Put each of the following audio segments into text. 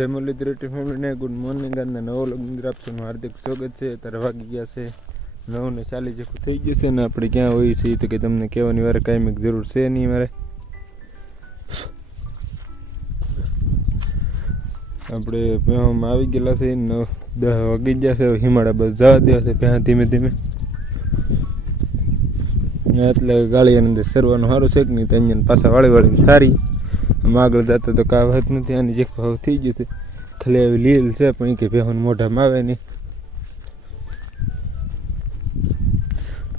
જય મુરલીધર ફેમિલીને good morning અને નવો લગ્ન આપવાનું હાર્દિક સ્વાગત છે. ત્યારે વાગી ગયા છે 9:40 જેવું થઈ ગયું છે ને આપણે ક્યાં હોઈએ છીએ તો કે તમને કહેવાની વાર કાંઈ જરૂર છે નહીં. મારે આપણે ભેવામાં આવી ગયેલા છે 9-10 વાગી ગયા છે. હિમાળા બસ જવા દેવા છે ભેં ધીમે ધીમે, એટલે ગાળીની અંદર સરવાનું સારું છે કે નહીં તો અહીંયા પાછા વાળી સારી. આગળ જતા તો કાં વાત નથી, આની જે ભાવ થઈ ગયું છે ખાલી આવી લીલ છે પણ એ કે ભેહું મોઢામાં આવે નહીં.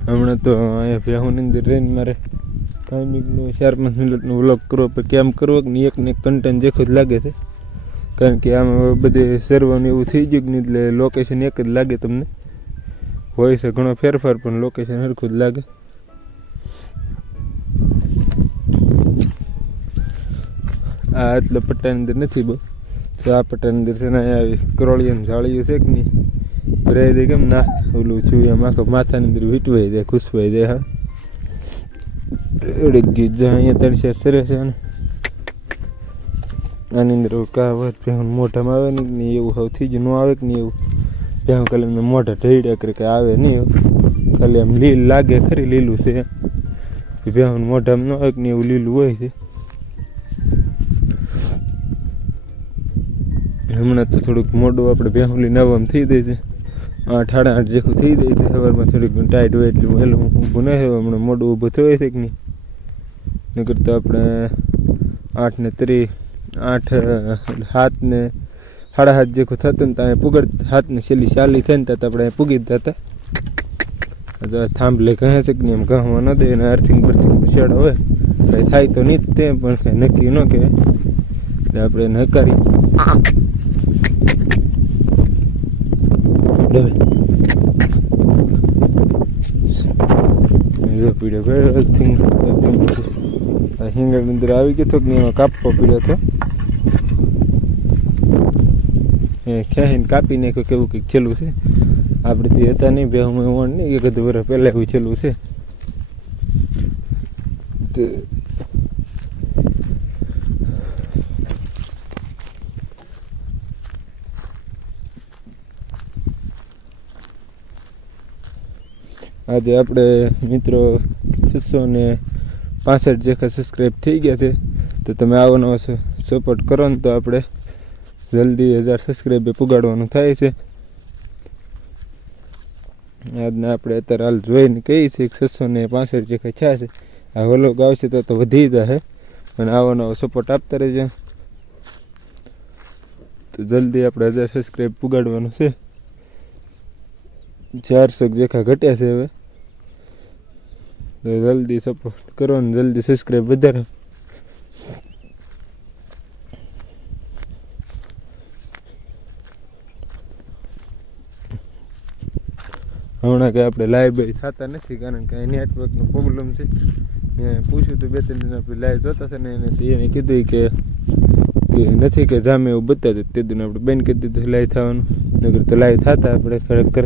હમણાં તો અહીંયા ભેહુંની અંદર રહીને મારે ટાઈમિંગનું 4-5 મિનિટનો વ્લોગ કરવો પણ કેમ કરવો કે નહીં, એકને કન્ટેન્ટ જેખું જ લાગે છે. કારણ કે આમાં બધે સર્વનું એવું થઈ ગયું કે નહીં, એટલે લોકેશન એક જ લાગે તમને. હોય છે ઘણો ફેરફાર પણ લોકેશન સરખું જ લાગે. આ એટલે પટ્ટાની અંદર નથી બહુ, તો આ પટ્ટાની અંદર છે ને આવી કરોળિયાની જાળીઓ છે કે નહીં ભરાઈ દે કેમ ના ઓલું છું એમ આખો માથાની અંદર વીટવાઈ જાય, ખુશવાઈ જાય. હા એડી ગીત જાય અહીંયા 3-4 સરસ છે ને આની અંદર કાવત ભેહું મોઢામાં આવે નહીં એવું હવે થઈ ગયું, ન આવે કે નહીં એવું. ભેહું ખાલી એમને મોઢા ઢળ્યા કરે કે આવે નહીં એવું, ખાલી આમ લીલ લાગે ખરી લીલું છે. ભેહું મોઢામાં ન આવે કે નહીં એવું લીલું હોય છે. હમણાં તો થોડુંક મોડું આપણે ભેહું લઈને આવવામાં થઈ જાય છે, 8-8:30 જેવું થઈ જાય છે. સવારમાં થોડીક ટાઈટ હોય એટલું વહેલું ઊભું ન હોય. હમણાં મોડું ઊભું થયું છે કે નહીં, નકર તો આપણે 8:30 7:30 જેવું થતું ને ત્યાં પુગડ 7:40 થાય ને ત્યાં આપણે પૂગી જ જતા. થાંભલે કહે છે કે નહીં એમ કહવા ન દે, અને અર્થિંગ બર્થિંગ શેડ હોય કંઈ થાય તો નહીં જ તે, પણ કંઈ નક્કી ન કહેવાય એટલે આપણે નકારી હિંગળ અંદર આવી ગયો હતો કે એમાં કાપવો પડ્યો હતો. ખેહીને કાપી નાખ્યું કેવું કંઈક છેલ્લું છે. આપણે તે હતા નહીં ભેહું વણ નહીં, 1 વર્ષ પહેલાં એવું છેલ્લું છે. આજે આપણે મિત્રો 665 જેખા સબસ્ક્રાઈબ થઈ ગયા છે. તો તમે આવો નવો સપોર્ટ કરો ને તો આપણે જલ્દી 1000 સબસ્ક્રાઈબ પુગાડવાનું થાય છે. આજને આપણે અત્યારે હાલ જોઈને કહીએ છીએ 665 જેખા થયા છે. આ વ્લોગ આવશે તો વધી જશે, પણ આવો નવો સપોર્ટ આપતા રહેજો. તો જલ્દી આપણે 1000 સબસ્ક્રાઈબ પુગાડવાનું છે. 400 જેખા ઘટ્યા છે હવે, તો જલ્દી સપોર્ટ કરો ને જલ્દી સબસ્ક્રાઈબ વધારો. હમણાં કંઈ આપણે લાઈવ થતા નથી, કારણ કે નેટવર્કનો પ્રોબ્લેમ છે. મેં પૂછ્યું તો 2-3 દિન આપણે લાઈવ જોતા હતા ને એને કીધું કે નથી કે જામે એવું બતાવ્યું. તે દિન આપણે બંધ કરી દીધું લાઈવ થવાનું, નગર તો લાઈવ થતા આપણે ખરેખર.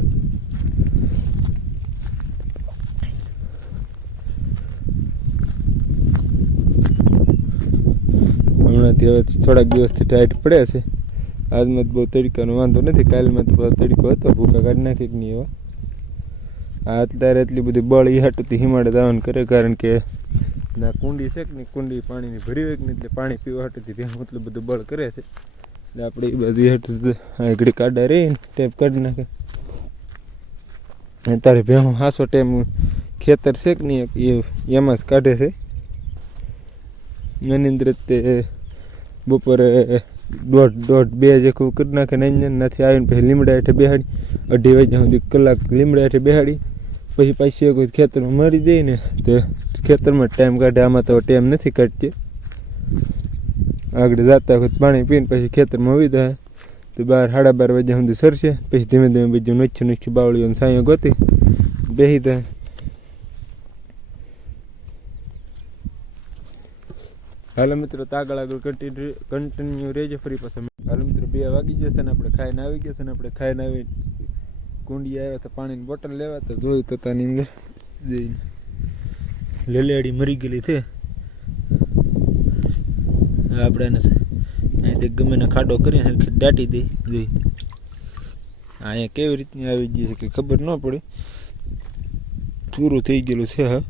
હમણાંથી હવે થોડાક દિવસથી ટાઈટ પડે છે. આજમાં બહુ તડકાનો વાંધો નથી, કાલમાં તો તડકો હતો, ભૂકા કાઢી નાખી કે નહીં એવા. આ અત્યારે એટલી બધી બળ એ હાટુથી હિમાડે દાવન કરે, કારણ કે ના કુંડી છે કે નહીં, કુંડી પાણીની ભરી હોય કે નહીં, એટલે પાણી પીવા હાટુથી ભેહું એટલું બધું બળ કરે છે. એટલે આપણે એ બાજુ હાટું આગળ કાઢા રહીને ટેપ કાઢી નાખે. અત્યારે ભેહું હાસો ટેમ ખેતર છે કે નહીં એમાં જ કાઢે છે. એની અંદર તે બપોરે 1:30-2 જેવું કરી નાખે ને નથી આવીને પછી લીમડા હેઠે બેહાડી 2:30 વાગ્યા સુધી કલાક લીમડા હેઠે બેહાડી પછી પાછી કોઈ ખેતરમાં મરી જાય ને તે ખેતરમાં ટાઈમ કાઢે. આમાં તો ટાઈમ નથી કાઢતી, આગળ જતા વખત પાણી પીને પછી ખેતરમાં આવી જાય તો 12-12:30 વાગ્યા સુધી સરશે. પછી ધીમે ધીમે બીજું નોચ્યું બાવળીઓ સાંયો ગોતી બેસી જાય. હાલો મિત્રો, તો આગળ કન્ટિન્યુ રહેજો ફરી પાછા. હાલો મિત્રો, 2 વાગી જશે ને આપણે ખાઈને આવી ગયા છે ને આપણે ખાઈને આવી કુંડી આવ્યા તો પાણીની બોટલ લેવા તો જોયું તો તાની અંદર જઈને લેલેડી મરી ગયેલી છે. આપણે અહીંથી ગમે ને ખાડો કરીને હરખી દાટી દે જોઈ. અહીંયા કેવી રીતની આવી ગઈ છે કે ખબર ન પડે, પૂરું થઈ ગયેલું છે. હા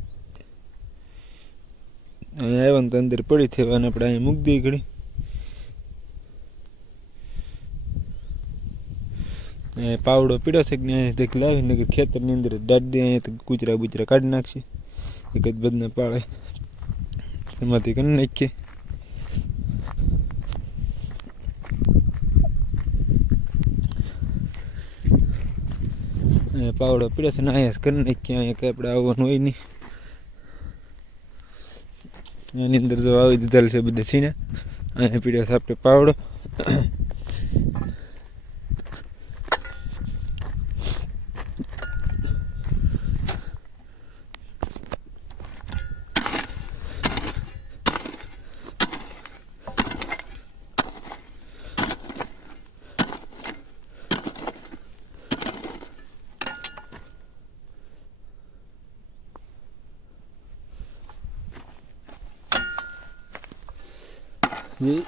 અહીંયા આવ્યા ને તો અંદર પડી થવાને આપણે અહીંયા મૂકી દઈએ ઘડી. પાવડો પીડો છે કે અહીંયા લાવીને ખેતરની અંદર દાટી દે. અહીંયા તો કૂતરા બૂચરા કાઢી નાખશે, એક જ બધને પાળે એમાંથી કરી નાખીએ. અહીંયા પાવડો પીડો છે ને અહીંયા કરી નાખીએ. અહીંયા કંઈ આપણે આવવાનું હોય નહીં. એની અંદર જો આવી દીધેલ છે બધા સીને. અહીંયા પીડ્યો છે આપણે પાવડો.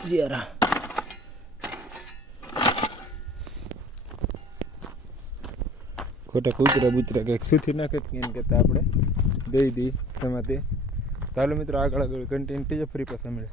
જરા ખોટા કૂતરા બૂતરા કંઈક સુથી નાખે એમ કહેતા આપણે દઈ દઈએ એમાં તે. ચાલો મિત્રો આગળ કન્ટિન્યુ ફરી પાછા મળે.